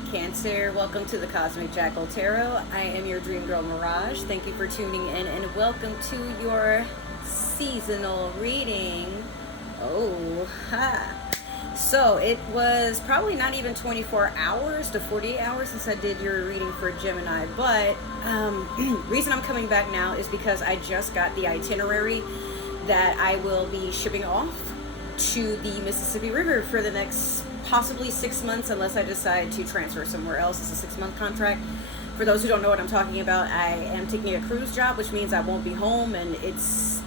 morning, Cancer. Welcome to the Cosmic Jackal Tarot. I am your dream girl, Mirage. Thank you for tuning in and welcome to your seasonal reading. Oh, ha. So it was probably not even 24 hours to 48 hours since I did your reading for Gemini, but reason I'm coming back now is because I just got the itinerary that I will be shipping off to the Mississippi River for the next possibly 6 months, unless I decide to transfer somewhere else. It's a 6-month contract. For those who don't know what I'm talking about, I am taking a cruise job, which means I won't be home, and it's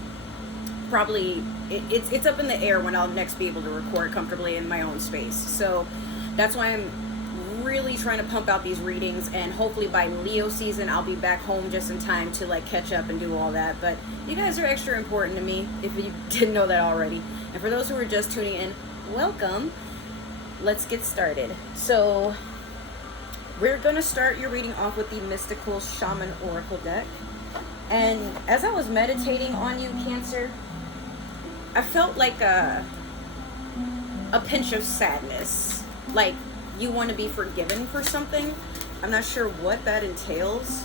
probably it's up in the air when I'll next be able to record comfortably in my own space. So that's why I'm really trying to pump out these readings, and hopefully by Leo season I'll be back home just in time to like catch up and do all that. But you guys are extra important to me if you didn't know that already. And for those who are just tuning in, welcome. Let's get started. So we're gonna start your reading off with the Mystical Shaman Oracle deck. And as I was meditating on you, Cancer, I felt like a pinch of sadness, like you want to be forgiven for something. I'm not sure what that entails,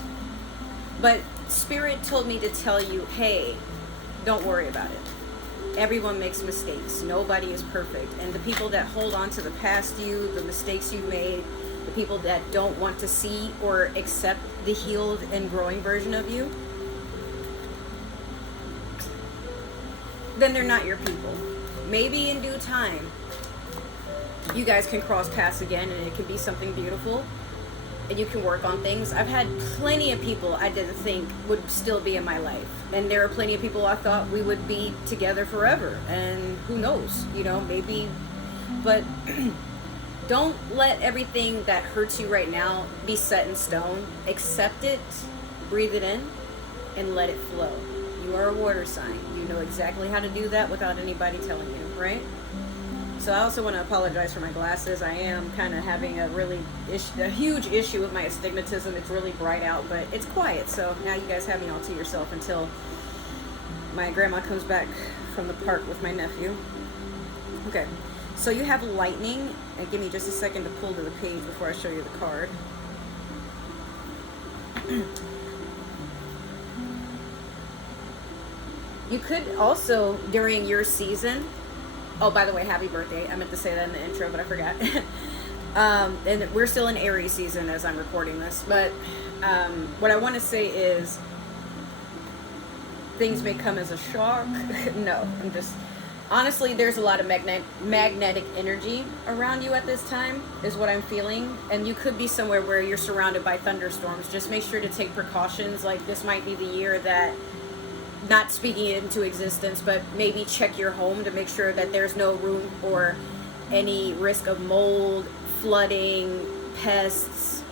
but Spirit told me to tell you, hey, don't worry about it. Everyone makes mistakes. Nobody is perfect. And the people that hold on to the past you, the mistakes you made, the people that don't want to see or accept the healed and growing version of you, then they're not your people. Maybe in due time, you guys can cross paths again and it can be something beautiful and you can work on things. I've had plenty of people I didn't think would still be in my life. And there are plenty of people I thought we would be together forever. And who knows, you know, maybe. But don't let everything that hurts you right now be set in stone. Accept it, breathe it in, and let it flow. You are a water sign. You know exactly how to do that without anybody telling you, right? So I also want to apologize for my glasses. I am kind of having a huge issue with my astigmatism. It's really bright out, but it's quiet. So now you guys have me all to yourself until my grandma comes back from the park with my nephew. Okay, so you have lightning. And give me just a second to pull to the page before I show you the card. You could also, during your season, oh, by the way, happy birthday. I meant to say that in the intro, but I forgot. And we're still in Aries season as I'm recording this. But what I want to say is things may come as a shock. No, I'm just... Honestly, there's a lot of magnetic energy around you at this time, is what I'm feeling. And you could be somewhere where you're surrounded by thunderstorms. Just make sure to take precautions. Like, this might be the year that... not speaking it into existence, but maybe check your home to make sure that there's no room for any risk of mold, flooding, pests,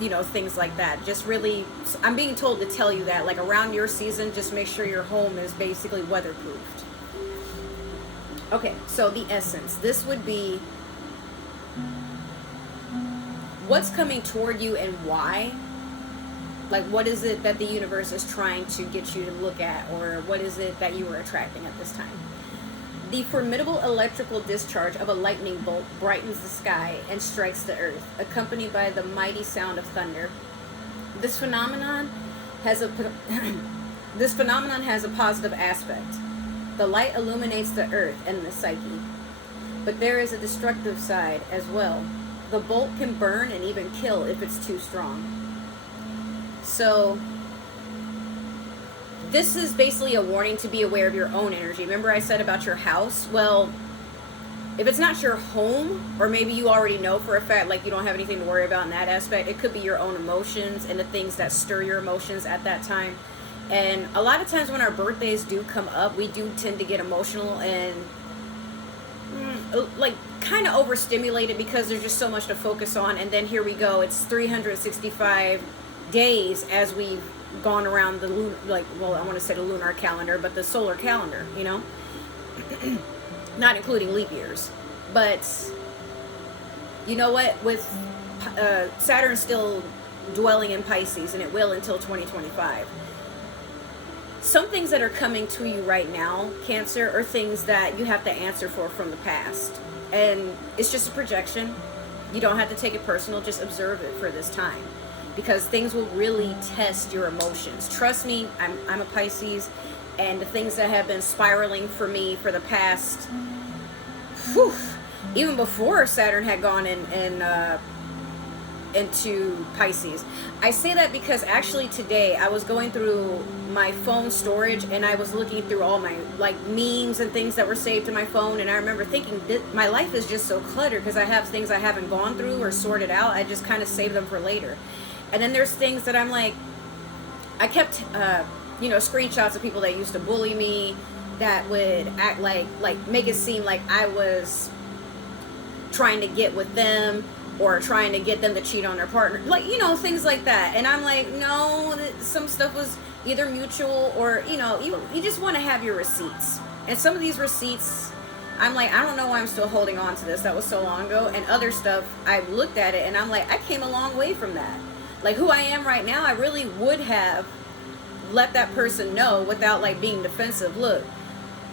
you know, things like that. Just really, I'm being told to tell you that, like around your season, just make sure your home is basically weatherproofed. Okay, so the essence. This would be what's coming toward you and why. Like, what is it that the universe is trying to get you to look at, or what is it that you are attracting at this time? The formidable electrical discharge of a lightning bolt brightens the sky and strikes the earth, accompanied by the mighty sound of thunder. This phenomenon has a positive aspect. The light illuminates the earth and the psyche, but there is a destructive side as well. The bolt can burn and even kill if it's too strong. So this is basically a warning to be aware of your own energy. Remember I said about your house? Well, if it's not your home, or maybe you already know for a fact, like you don't have anything to worry about in that aspect, it could be your own emotions and the things that stir your emotions at that time. And a lot of times when our birthdays do come up, we do tend to get emotional and like kind of overstimulated because there's just so much to focus on. And then here we go, it's 365 days as we've gone around the I want to say the lunar calendar, but the solar calendar, you know, not including leap years. But you know what, with Saturn still dwelling in Pisces, and it will until 2025, some things that are coming to you right now, Cancer, are things that you have to answer for from the past. And it's just a projection. You don't have to take it personal. Just observe it for this time, because things will really test your emotions. Trust me, I'm a Pisces, and the things that have been spiraling for me for the past, whew, even before Saturn had gone into Pisces. I say that because actually today I was going through my phone storage, and I was looking through all my like memes and things that were saved to my phone, and I remember thinking my life is just so cluttered because I have things I haven't gone through or sorted out. I just kind of save them for later. And then there's things that I'm like, I kept screenshots of people that used to bully me, that would act like make it seem like I was trying to get with them or trying to get them to cheat on their partner, like, things like that. And I'm like, no, some stuff was either mutual or, you just want to have your receipts. And some of these receipts, I'm like, I don't know why I'm still holding on to this. That was so long ago. And other stuff, I've looked at it and I'm like, I came a long way from that. Like, who I am right now, I really would have let that person know without like being defensive. Look,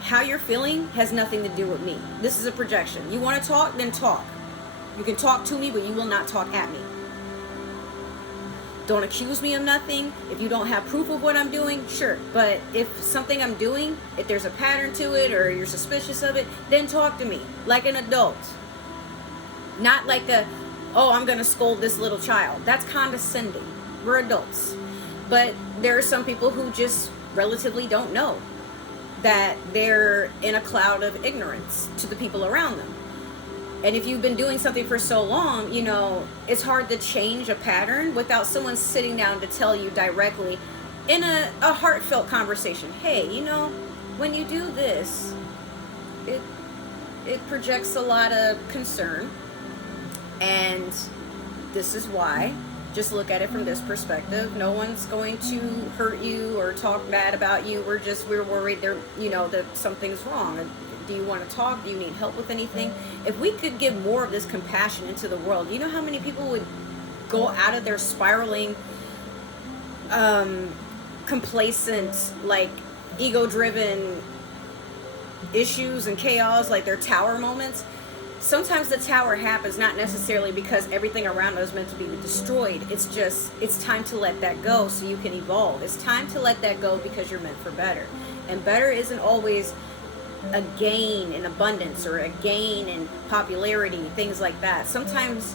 how you're feeling has nothing to do with me. This is a projection. You want to talk, then talk. You can talk to me, but you will not talk at me. Don't accuse me of nothing. If you don't have proof of what I'm doing, sure. But if something I'm doing, if there's a pattern to it or you're suspicious of it, then talk to me like an adult. Not like I'm going to scold this little child. That's condescending. We're adults. But there are some people who just relatively don't know, that they're in a cloud of ignorance to the people around them. And if you've been doing something for so long, it's hard to change a pattern without someone sitting down to tell you directly in a heartfelt conversation. Hey, when you do this, it projects a lot of concern. And this is why. Just look at it from this perspective. No one's going to hurt you or talk bad about you. We're worried that something's wrong. Do you want to talk? Do you need help with anything? If we could give more of this compassion into the world, you know how many people would go out of their spiraling, complacent, like ego-driven issues and chaos, like their tower moments? Sometimes the tower happens not necessarily because everything around us is meant to be destroyed. It's time to let that go so you can evolve. It's time to let that go because you're meant for better. And better isn't always a gain in abundance or a gain in popularity, things like that. Sometimes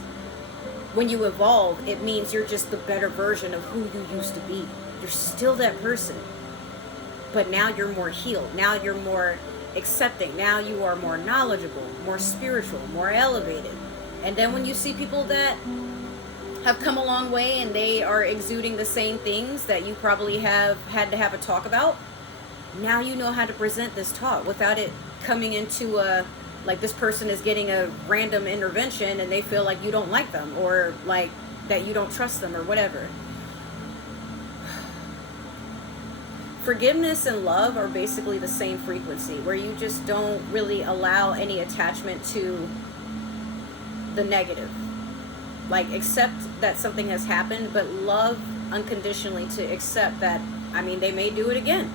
when you evolve, it means you're just the better version of who you used to be. You're still that person, but now you're more healed. Now you're more accepting. Now you are more knowledgeable, more spiritual, more elevated. And then when you see people that have come a long way and they are exuding the same things that you probably have had to have a talk about, now you know how to present this talk without it coming into like this person is getting a random intervention and they feel like you don't like them or like that you don't trust them or whatever. Forgiveness and love are basically the same frequency, where you just don't really allow any attachment to the negative. Like, accept that something has happened, but love unconditionally to accept that, they may do it again.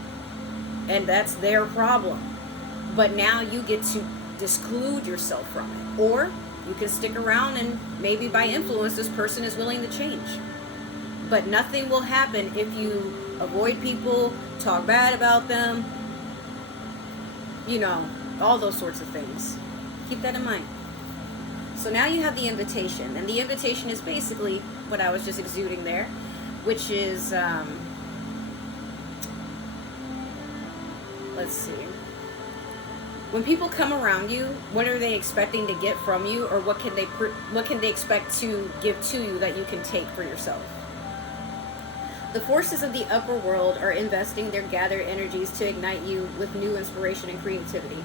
And that's their problem. But now you get to disclude yourself from it. Or you can stick around and maybe by influence this person is willing to change. But nothing will happen if you avoid people, talk bad about them, all those sorts of things. Keep that in mind. So now you have the invitation. And the invitation is basically what I was just exuding there, which is... let's see. When people come around you, what are they expecting to get from you, or what can they expect to give to you that you can take for yourself? The forces of the upper world are investing their gathered energies to ignite you with new inspiration and creativity.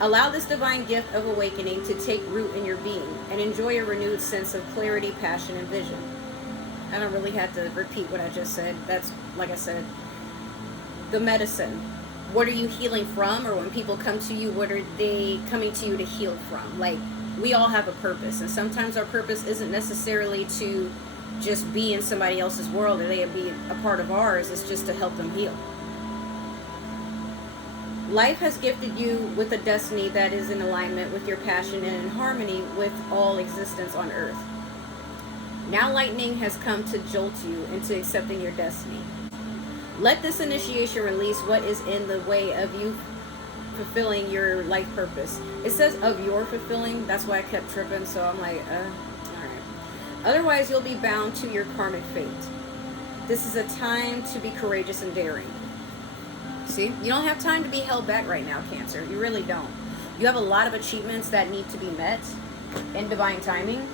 Allow this divine gift of awakening to take root in your being and enjoy a renewed sense of clarity, passion, and vision. I don't really have to repeat what I just said. That's, like I said, the medicine. What are you healing from? Or when people come to you, what are they coming to you to heal from? Like, we all have a purpose, and sometimes our purpose isn't necessarily to just be in somebody else's world or they be a part of ours. It's just to help them heal. Life has gifted you with a destiny that is in alignment with your passion and in harmony with all existence on earth. Now lightning has come to jolt you into accepting your destiny. Let this initiation release what is in the way of you fulfilling your life purpose. It says of your fulfilling, that's why I kept tripping, so I'm like, alright. Otherwise, you'll be bound to your karmic fate. This is a time to be courageous and daring. See, you don't have time to be held back right now, Cancer. You really don't. You have a lot of achievements that need to be met in divine timing.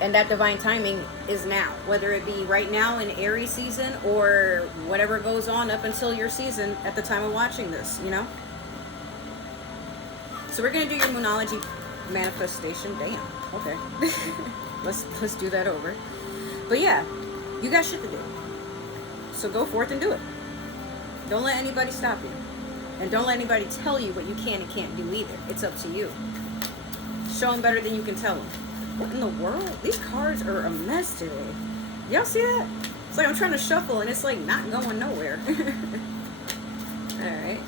And that divine timing is now, whether it be right now in Aries season or whatever goes on up until your season at the time of watching this, you know? So we're going to do your Moonology manifestation. Damn. Okay. let's do that over. But yeah, you got shit to do. So go forth and do it. Don't let anybody stop you. And don't let anybody tell you what you can and can't do either. It's up to you. Show them better than you can tell them. What in the world? These cards are a mess today. Y'all see that? It's like I'm trying to shuffle and it's like not going nowhere. Alright.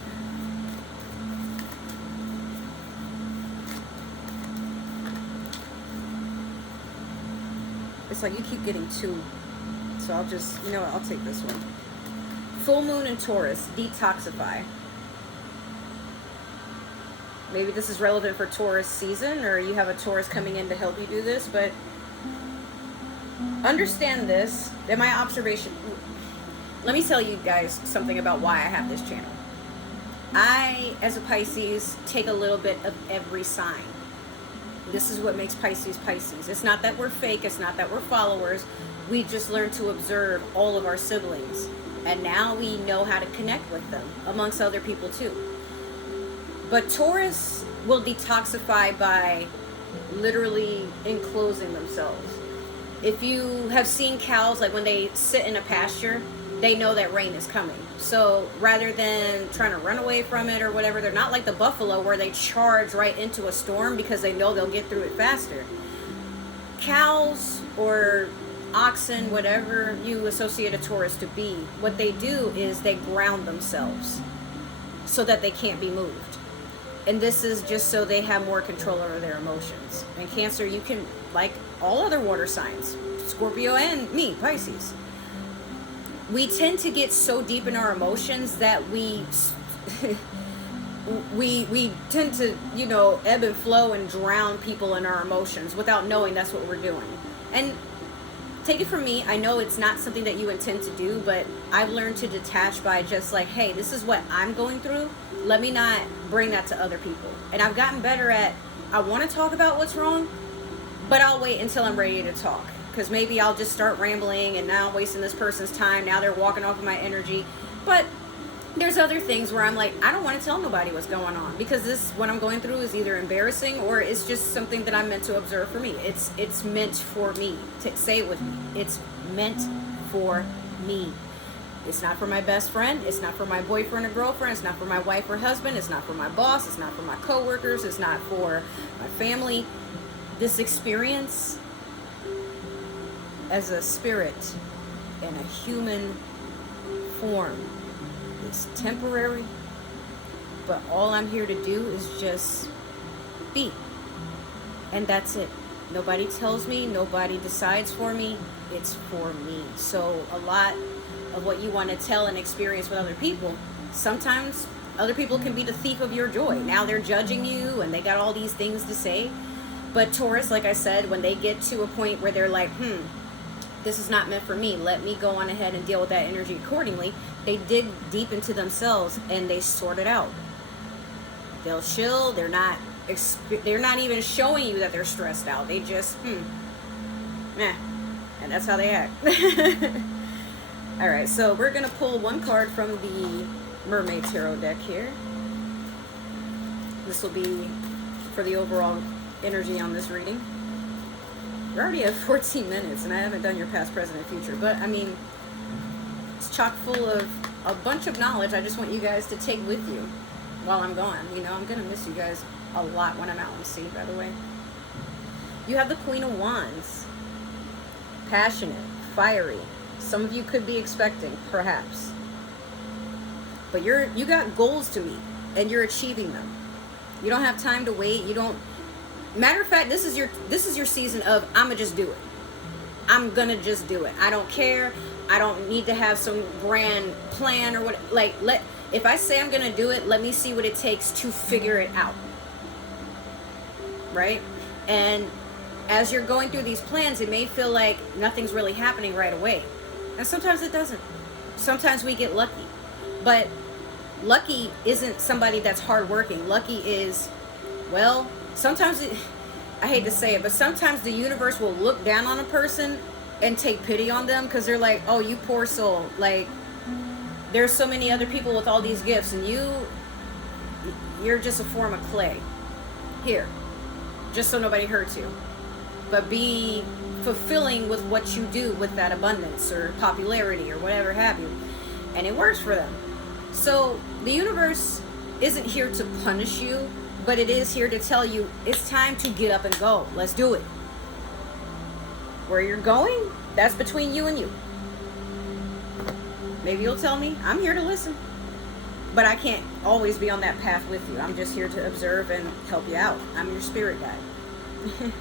It's like you keep getting two. So I'll just, you know what, I'll take this one. Full moon in Taurus, detoxify. Maybe this is relevant for Taurus season, or you have a Taurus coming in to help you do this, but understand this, that my observation, let me tell you guys something about why I have this channel. I, as a Pisces, take a little bit of every sign. This is what makes Pisces Pisces. It's not that we're fake, it's not that we're followers. We just learned to observe all of our siblings. And now we know how to connect with them, amongst other people too. But Taurus will detoxify by literally enclosing themselves. If you have seen cows, like when they sit in a pasture, they know that rain is coming. So rather than trying to run away from it or whatever, they're not like the buffalo where they charge right into a storm because they know they'll get through it faster. Cows or oxen, whatever you associate a Taurus to be, what they do is they ground themselves so that they can't be moved. And this is just so they have more control over their emotions. And Cancer, you can, like all other water signs, Scorpio and me, Pisces, we tend to get so deep in our emotions that we tend to, you know, ebb and flow and drown people in our emotions without knowing that's what we're doing. And take it from me, I know it's not something that you intend to do, but I've learned to detach by just like, hey, this is what I'm going through. Let me not bring that to other people. And I've gotten better at, I want to talk about what's wrong, but I'll wait until I'm ready to talk. Because maybe I'll just start rambling and now I'm wasting this person's time. Now they're walking off of my energy. But there's other things where I'm like, I don't want to tell nobody what's going on. Because this, what I'm going through is either embarrassing or it's just something that I'm meant to observe for me. It's meant for me. Say it with me. It's meant for me. It's not for my best friend. It's not for my boyfriend or girlfriend. It's not for my wife or husband. It's not for my boss. It's not for my coworkers. It's not for my family. This experience as a spirit in a human form is temporary, but all I'm here to do is just be. And that's it. Nobody tells me, nobody decides for me. It's for me. So a lot of what you want to tell and experience with other people, sometimes other people can be the thief of your joy. Now they're judging you and they got all these things to say. But Taurus, like I said, when they get to a point where they're like, this is not meant for me, let me go on ahead and deal with that energy accordingly, they dig deep into themselves and they sort it out. They'll chill. They're not even showing you that they're stressed out. They just and that's how they act. All right, so we're gonna pull one card from the Mermaid Tarot deck here. This will be for the overall energy on this reading. We're already at 14 minutes and I haven't done your past, present, and future, but I mean, it's chock full of a bunch of knowledge I just want you guys to take with you while I'm gone. You know, I'm gonna miss you guys a lot when I'm out in sea, by the way. You have the Queen of Wands. Passionate, fiery. Some of you could be expecting, perhaps. But you got goals to meet. and you're achieving them. You don't have time to wait. You don't. Matter of fact, this is your season of I'ma just do it. I'm gonna just do it. I don't care. I don't need to have some grand plan or what. Like, if I say I'm gonna do it, let me see what it takes to figure it out. Right? And as you're going through these plans, it may feel like nothing's really happening right away. And sometimes it doesn't. Sometimes we get lucky. But lucky isn't somebody that's hardworking. Lucky is, well, sometimes, I hate to say it, but sometimes the universe will look down on a person and take pity on them because they're like, oh, you poor soul. Like, there's so many other people with all these gifts, and you're just a form of clay. Here, just so nobody hurts you. But be fulfilling with what you do with that abundance or popularity or whatever have you. And it works for them. So the universe isn't here to punish you, but it is here to tell you it's time to get up and go. Let's do it. Where you're going, that's between you and you. Maybe you'll tell me. I'm here to listen. But I can't always be on that path with you. I'm just here to observe and help you out. I'm your spirit guide.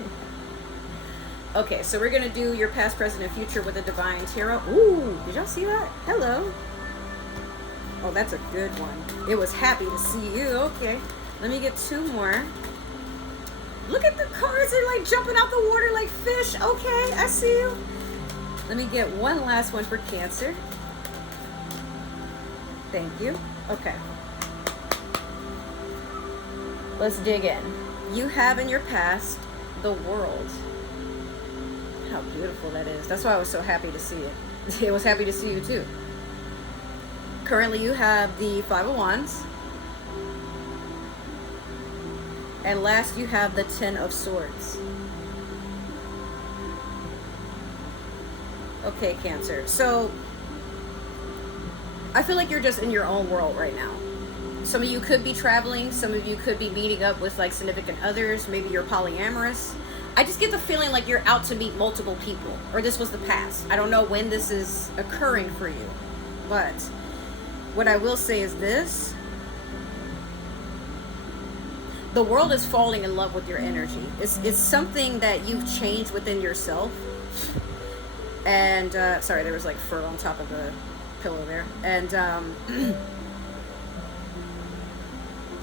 Okay, so we're going to do your past, present, and future with a divine tarot. Ooh, did y'all see that? Hello. Oh, that's a good one. It was happy to see you. Okay. Let me get two more. Look at the cards. They're like jumping out the water like fish. Okay, I see you. Let me get one last one for Cancer. Thank you. Okay. Let's dig in. You have in your past the World. How beautiful that is. That's why I was so happy to see it. It was happy to see you too. Currently you have the Five of Wands. And last you have the Ten of Swords. Okay, Cancer. So I feel like you're just in your own world right now. Some of you could be traveling. Some of you could be meeting up with like significant others. Maybe you're polyamorous. I just get the feeling like you're out to meet multiple people. Or this was the past. I don't know when this is occurring for you. But what I will say is this. The world is falling in love with your energy. It's something that you've changed within yourself. And, sorry, there was like fur on top of the pillow there. And,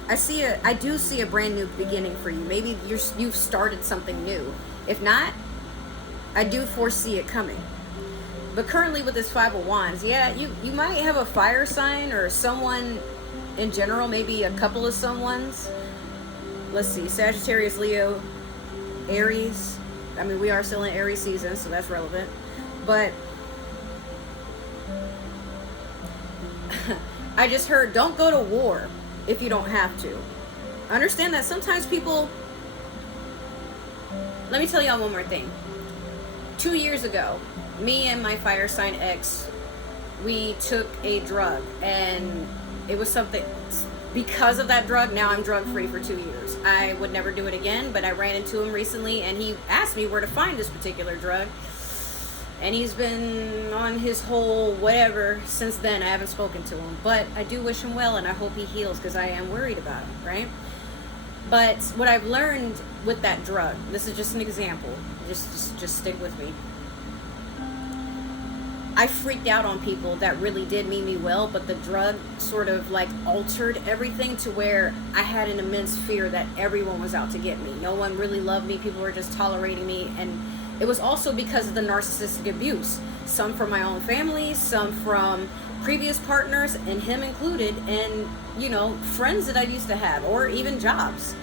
I do see a brand new beginning for you. Maybe you've started something new. If not, I do foresee it coming. But currently with this Five of Wands, yeah, you might have a fire sign or someone in general, maybe a couple of someones. Let's see, Sagittarius, Leo, Aries. I mean, we are still in Aries season, so that's relevant. But I just heard, don't go to war if you don't have to. Understand that sometimes people... Let me tell y'all one more thing. 2 years ago, me and my fire sign ex, we took a drug, and it was something... Because of that drug, now I'm drug-free for 2 years. I would never do it again, but I ran into him recently, and he asked me where to find this particular drug. And he's been on his whole whatever since then. I haven't spoken to him, but I do wish him well, and I hope he heals because I am worried about him, right? But what I've learned with that drug, this is just an example. Just stick with me. I freaked out on people that really did mean me well, but the drug sort of like altered everything to where I had an immense fear that everyone was out to get me. No one really loved me. People were just tolerating me. And it was also because of the narcissistic abuse. Some from my own family, some from previous partners, and him included, and, you know, friends that I used to have, or even jobs.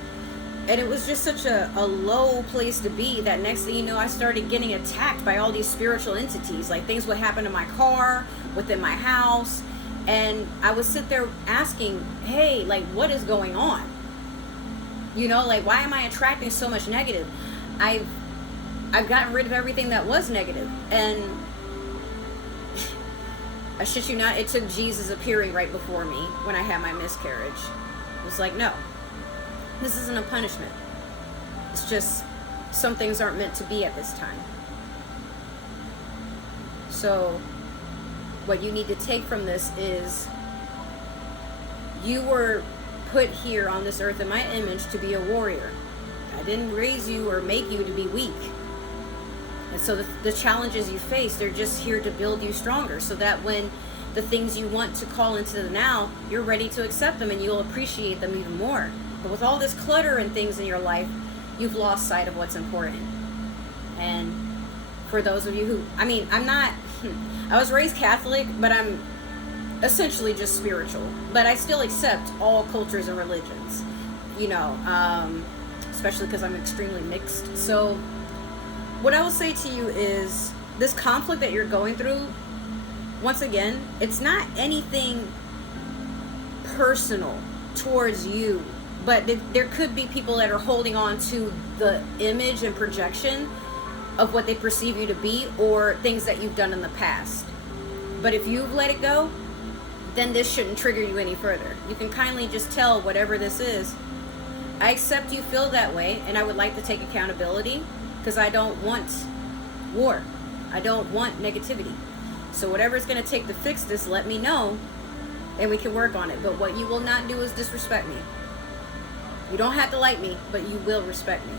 And it was just such a low place to be that next thing you know, I started getting attacked by all these spiritual entities. Like, things would happen in my car, within my house, and I would sit there asking, hey, like, what is going on? You know, like, why am I attracting so much negative? I've gotten rid of everything that was negative, and I shit you not, it took Jesus appearing right before me when I had my miscarriage. It was like, no. This isn't a punishment. It's just some things aren't meant to be at this time. So what you need to take from this is you were put here on this earth in my image to be a warrior. I didn't raise you or make you to be weak. And so the challenges you face, they're just here to build you stronger, so that when the things you want to call into the now, you're ready to accept them and you'll appreciate them even more. But with all this clutter and things in your life, you've lost sight of what's important. And for those of you who, I was raised Catholic, but I'm essentially just spiritual. But I still accept all cultures and religions, especially because I'm extremely mixed. So what I will say to you is, this conflict that you're going through, once again, it's not anything personal towards you, but there could be people that are holding on to the image and projection of what they perceive you to be, or things that you've done in the past. But if you've let it go, then this shouldn't trigger you any further. You can kindly just tell whatever this is, I accept you feel that way, and I would like to take accountability, because I don't want war. I don't want negativity. So whatever it's going to take to fix this, let me know, and we can work on it. But what you will not do is disrespect me. You don't have to like me, but you will respect me.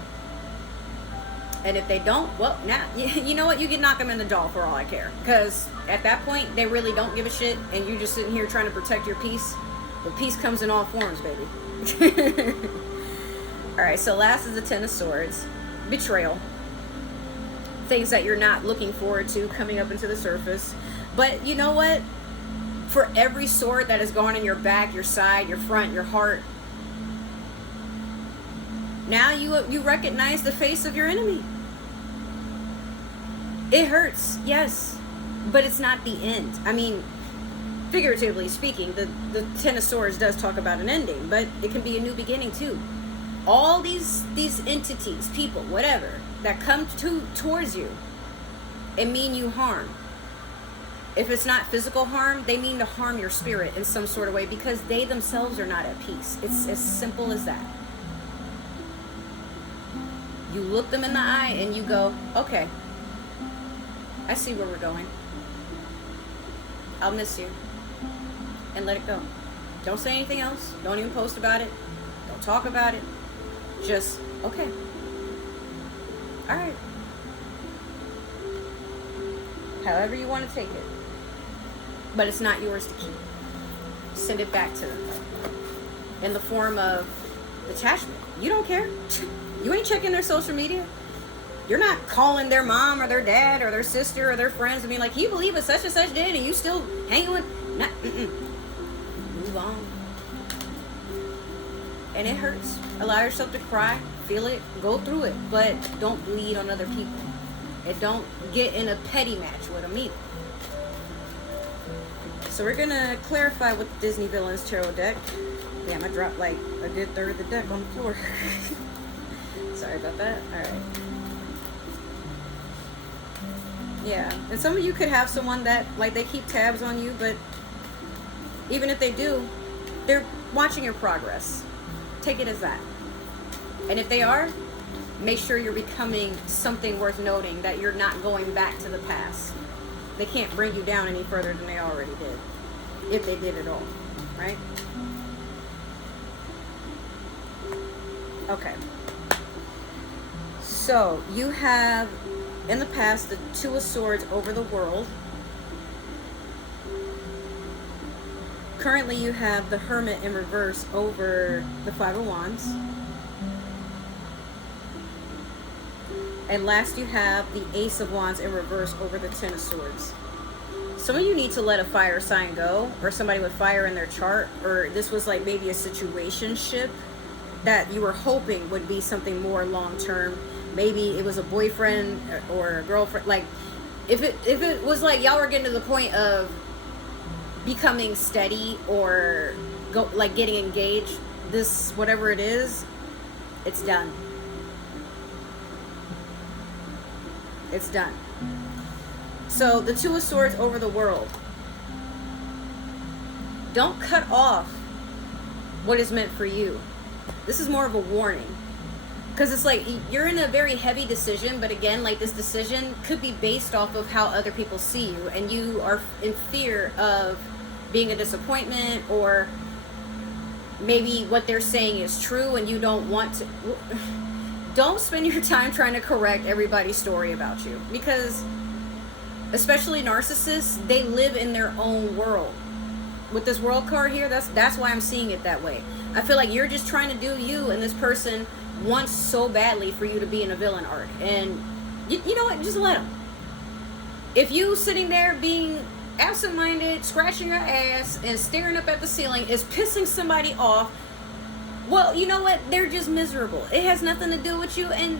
And if they don't, well, now, you know what? You can knock them in the jaw for all I care. Because at that point, they really don't give a shit, and you're just sitting here trying to protect your peace. But peace comes in all forms, baby. Alright, so last is the Ten of Swords. Betrayal. Things that you're not looking forward to coming up into the surface. But you know what? For every sword that has gone in your back, your side, your front, your heart, now you recognize the face of your enemy. It hurts, yes, but it's not the end. I mean, figuratively speaking, the Ten of Swords does talk about an ending, but it can be a new beginning too. All these entities, people, whatever, that come towards you and mean you harm. If it's not physical harm, they mean to harm your spirit in some sort of way, because they themselves are not at peace. It's as simple as that. You look them in the eye and you go, okay, I see where we're going. I'll miss you. And let it go. Don't say anything else. Don't even post about it. Don't talk about it. Just, okay. All right. However you want to take it. But it's not yours to keep. Send it back to them. In the form of detachment. You don't care. You ain't checking their social media. You're not calling their mom or their dad or their sister or their friends and being like, can you believe what such and such did, and you still hanging with... Move on. And it hurts. Allow yourself to cry, feel it, go through it, but don't bleed on other people. And don't get in a petty match with them either. So we're gonna clarify with the Disney Villains Tarot deck. Damn, I dropped like a good third of the deck on the floor. Sorry about that. Alright. Yeah, and some of you could have someone that, like, they keep tabs on you, but even if they do, they're watching your progress. Take it as that. And if they are, make sure you're becoming something worth noting, that you're not going back to the past. They can't bring you down any further than they already did, if they did at all, right? Okay. So, you have, in the past, the Two of Swords over the world. Currently, you have the Hermit in reverse over the Five of Wands. And last, you have the Ace of Wands in reverse over the Ten of Swords. Some of you need to let a fire sign go, or somebody with fire in their chart, or this was like maybe a situationship that you were hoping would be something more long-term. Maybe it was a boyfriend or a girlfriend. Like, if it was like y'all were getting to the point of becoming steady or getting engaged, this, whatever it is, it's done. It's done. So the Two of Swords over the world. Don't cut off what is meant for you. This is more of a warning. Because it's like, you're in a very heavy decision, but again, like, this decision could be based off of how other people see you, and you are in fear of being a disappointment, or maybe what they're saying is true and you don't want to. Don't spend your time trying to correct everybody's story about you, because especially narcissists, they live in their own world. With this world card here, that's why I'm seeing it that way. I feel like you're just trying to do you, and this person wants so badly for you to be in a villain arc. And you know what? Just let them. If you sitting there being absent-minded, scratching your ass, and staring up at the ceiling is pissing somebody off, well, you know what? They're just miserable. It has nothing to do with you. And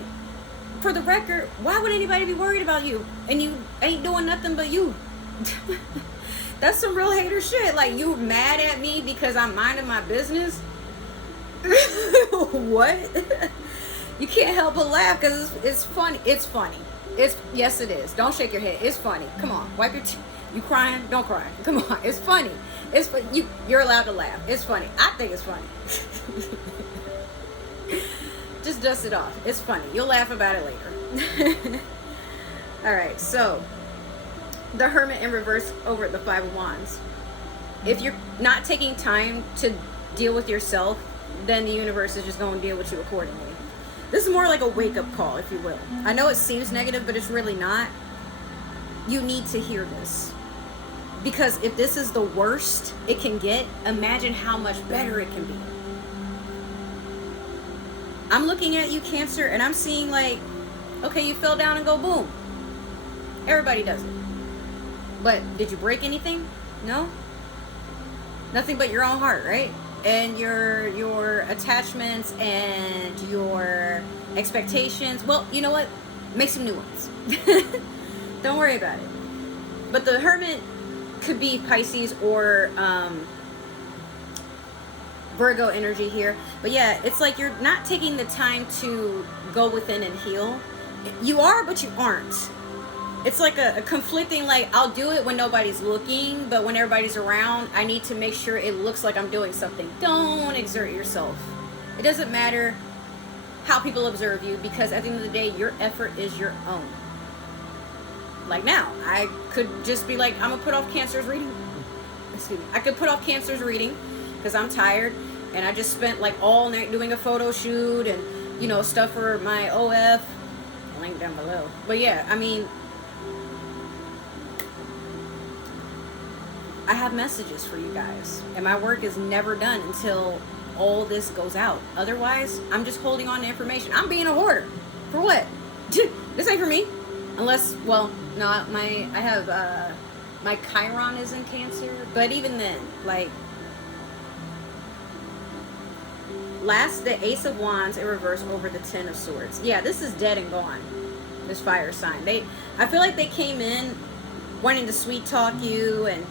for the record, why would anybody be worried about you? And you ain't doing nothing but you. That's some real hater shit. Like, you mad at me because I'm minding my business? What? You can't help but laugh because it's funny. It's funny. Yes, it is. Don't shake your head. It's funny. Come on, wipe your you crying? Don't cry. Come on. It's funny. You're allowed to laugh. It's funny. I think it's funny. Just dust it off. It's funny. You'll laugh about it later. All right. So the Hermit in reverse over at the Five of Wands. If you're not taking time to deal with yourself, then the universe is just going to deal with you accordingly. This is more like a wake-up call, if you will. I know it seems negative, but it's really not. You need to hear this. Because if this is the worst it can get, imagine how much better it can be. I'm looking at you, Cancer, and I'm seeing like, okay, you fell down and go boom. Everybody does it. But did you break anything? No? Nothing but your own heart, right? And your attachments and your expectations. Well, you know what? Make some new ones. Don't worry about it. But the Hermit could be Pisces or Virgo energy here. But yeah, it's like you're not taking the time to go within and heal. You are, but you aren't. It's like a conflicting, like, I'll do it when nobody's looking, but when everybody's around, I need to make sure it looks like I'm doing something. Don't exert yourself. It doesn't matter how people observe you, because at the end of the day, your effort is your own. Like now, I could just be like, I'm going to put off Cancer's reading. Excuse me. I could put off Cancer's reading because I'm tired, and I just spent like all night doing a photo shoot and, you know, stuff for my OF. Link down below. But yeah, I mean, I have messages for you guys, and my work is never done until all this goes out. Otherwise, I'm just holding on to information. I'm being a hoarder. For what? This ain't for me. Unless, well, no, I have, my Chiron is in Cancer, but even then, like, the Ace of Wands in reverse over the Ten of Swords. Yeah, this is dead and gone, this fire sign. I feel like they came in wanting to sweet talk you, and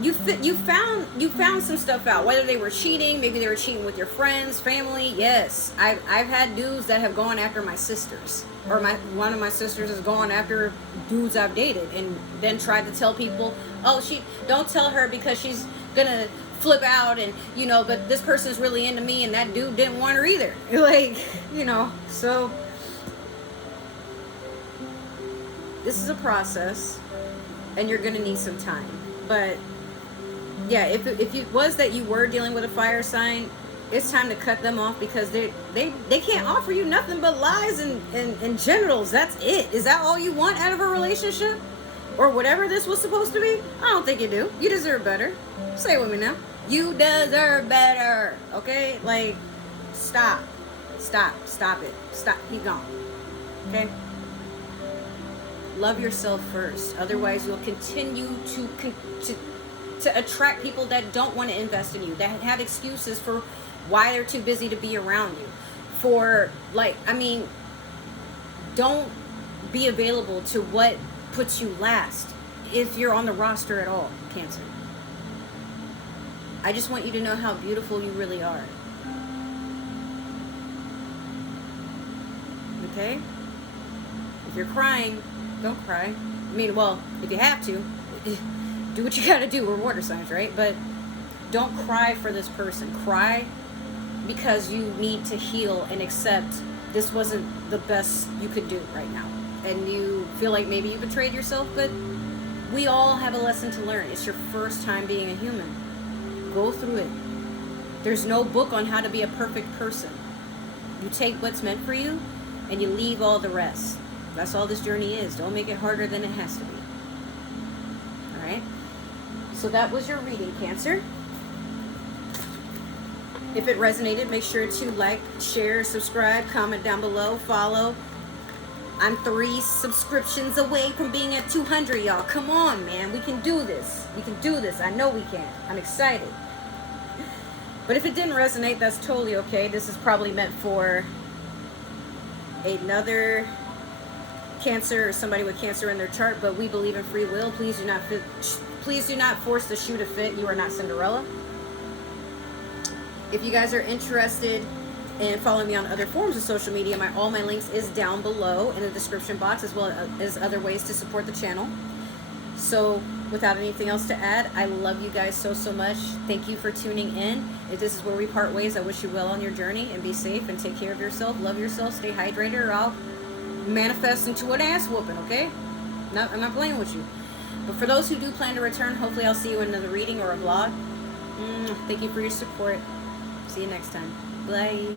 you found some stuff out, whether they were cheating, maybe they were cheating with your friends, family. Yes, I've had dudes that have gone after my sisters, or one of my sisters has gone after dudes I've dated, and then tried to tell people, oh, don't tell her because she's gonna flip out, and you know, but this person's really into me, and that dude didn't want her either. Like, you know, so this is a process, and you're gonna need some time. But yeah, if it was that you were dealing with a fire sign, it's time to cut them off, because they can't offer you nothing but lies and genitals. That's it. Is that all you want out of a relationship? Or whatever this was supposed to be? I don't think you do. You deserve better. Say it with me now. You deserve better. Okay? Like, stop it. Stop. Keep going. Okay? Love yourself first. Otherwise, you'll continue to attract people that don't want to invest in you, that have excuses for why they're too busy to be around you. For, like, I mean, don't be available to what puts you last, if you're on the roster at all, Cancer. I just want you to know how beautiful you really are. Okay? If you're crying, don't cry. I mean, well, if you have to, do what you gotta do. We're water signs, right? But don't cry for this person. Cry because you need to heal and accept this wasn't the best you could do right now. And you feel like maybe you betrayed yourself, but we all have a lesson to learn. It's your first time being a human. Go through it. There's no book on how to be a perfect person. You take what's meant for you and you leave all the rest. That's all this journey is. Don't make it harder than it has to be. All right? So that was your reading, Cancer. If it resonated, make sure to like, share, subscribe, comment down below, follow. I'm 3 subscriptions away from being at 200, y'all. Come on, man. We can do this. We can do this. I know we can. I'm excited. But if it didn't resonate, that's totally okay. This is probably meant for another Cancer or somebody with Cancer in their chart, but we believe in free will. Please do not force the shoe to fit. You are not Cinderella. If you guys are interested in following me on other forms of social media, all my links is down below in the description box, as well as other ways to support the channel. So without anything else to add, I love you guys so much. Thank you for tuning in. If this is where we part ways, I wish you well on your journey, and be safe and take care of yourself. Love yourself. Stay hydrated, or I'll manifest into an ass whooping, okay? I'm not playing with you. But for those who do plan to return, hopefully I'll see you in another reading or a vlog. Thank you for your support. See you next time. Bye.